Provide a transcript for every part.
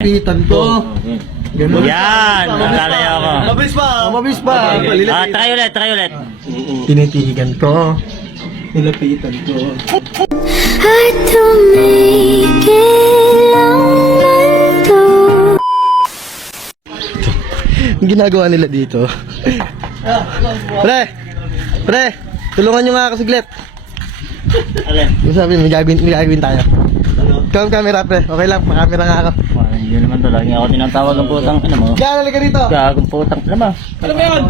Pitan ko. Ganun. Yan, nakalay ako. Mabilis pa. Mabilis pa. Try ulit, try ulit. Tinitigan ko. Nilapitan ko. Hard to make it ang mundo. Ang ginagawa nila dito. Pre, tulungan nyo nga ako saglit. Alin? Yung sabi, may gagawin tayo. Ikaw ang camera, pre. Okay lang, makamera nga ako. Yun naman to, lagi ako tinatawag ng putang, ano mo? Kaya ka dito. Gagong putang, alam mo? Ano ba yun?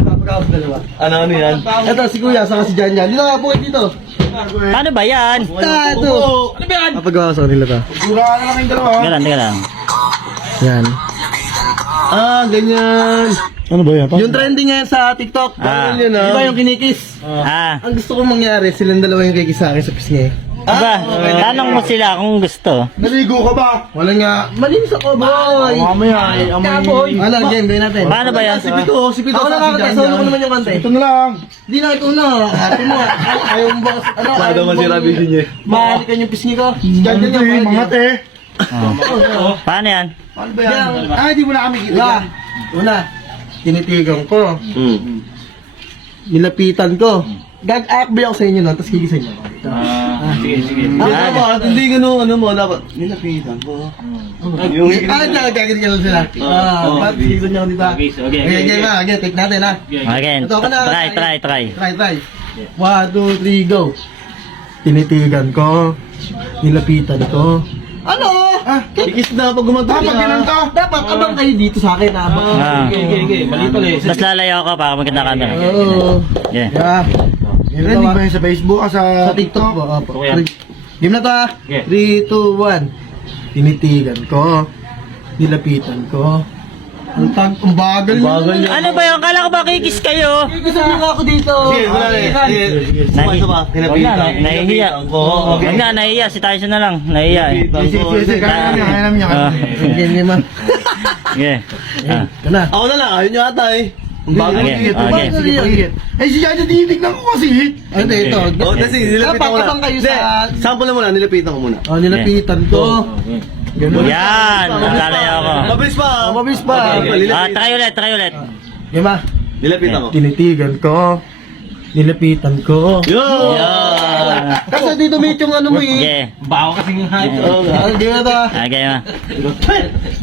Ano yan? Ito, si Kuya, saka si Jan Jan. Dito nga po dito. Ano ba yan? Ito. Ano ba yan? Papagawa sa kanila to. Teka lang. Yan. Ah, ganyan. Ano ba yan? Yung trending ngayon sa TikTok. Ah. Yun, di ba yung kinikis? Ah, Ang gusto kong mangyari, silang dalawa yung kikis sa akin sa pisngi. diba? Tanong mo sila kung gusto. Naligo ka ba? Wala nga. Malinis ako, boy. Mamaya, boy. Ano, game, gawin natin. Paano ba yan? Si Pito ako nakakanta, solo ko naman yung kanta. Ito na lang. Hindi na, ito na. Ate mo, ayaw mo ba? Ano, Paano man sila video niya? Mahalikan yung pisngi ko. Diyan yung mga te. Paano yan? Paano ba yan? Ay, di mo na kami kita. Una, tinitigan ko. Nilapitan ko. Gag-akbi ako sa inyo no, tapos gigisan niyo ako. Sige. Hindi gano'n, ano mo, dapat. Nilapitan ko. Nagagalit ka lang sila. Ba't gigisan niyo ako dito? Okay, take natin ha. Again. Ito ako na. Try. Try. 1, 2, 3, go. Tinitigan ko. Nilapitan ko. Ano? Kikis na pag gumagawa. Dapat ginanto. Dapat abang kayo dito sa akin. Abang. Mali pala eh. Tapos lalayo ako para maganda camera. Oo. Yeah. Yeah. Trending ba yun sa Facebook? Sa TikTok po. Opo. Okay. Game na to ha. 3, 2, 1. Tinitigan ko. Nilapitan ko. Ang bagal niya. Ano ba yun? Kala ko ba kikis kayo? Gusto mo nga ako dito. Wala na eh. Nahihiya. Huwag na, nahihiya. Si Tyson na lang. Nahihiya eh. Sige, kaya namin niya. Game ma. Yeah. Ah. Kana. Ako na lang, ayun yung ata eh. Ang bago Okay. Sige. Eh, si Jaja, tinitignan ko kasi. Ano ito? Oh, kasi nilapitan ko Dapat na. abang kayo sa... Sample na muna, nilapitan ko muna. Oh, nilapitan ko. Ganun. Yan, nakalay ako. Mabilis pa. Mabilis pa. Try ulit. Game ma. Nilapitan ko. Tinitigan ko. Nilapitan ko. Yo! Kasi dito may yung ano mo eh. Yeah. Game na to ha. Okay, ma.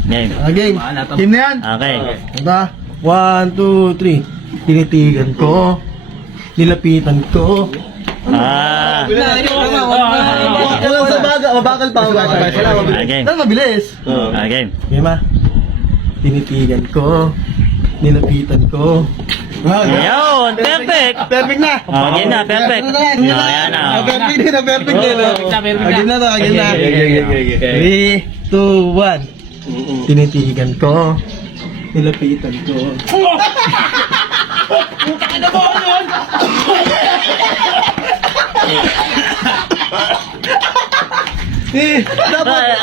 Game. Game. Team na yan. Okay. Diba? 1, 2, 3. Tinitigan ko. Nilapitan ko. Ah. Walang sa baga, mabagal pa. Okay. Dahil mabilis. Okay. Game ma. Tinitigan ko. Nilapitan ko. Yun, perfect. Perfect na. Okay na, perfect. Ayan na. Perfect din na, perfect din. Game na to, game na. Okay. 3, 2, 1. Tinitigan ko. Nilapitan ko. Dapat.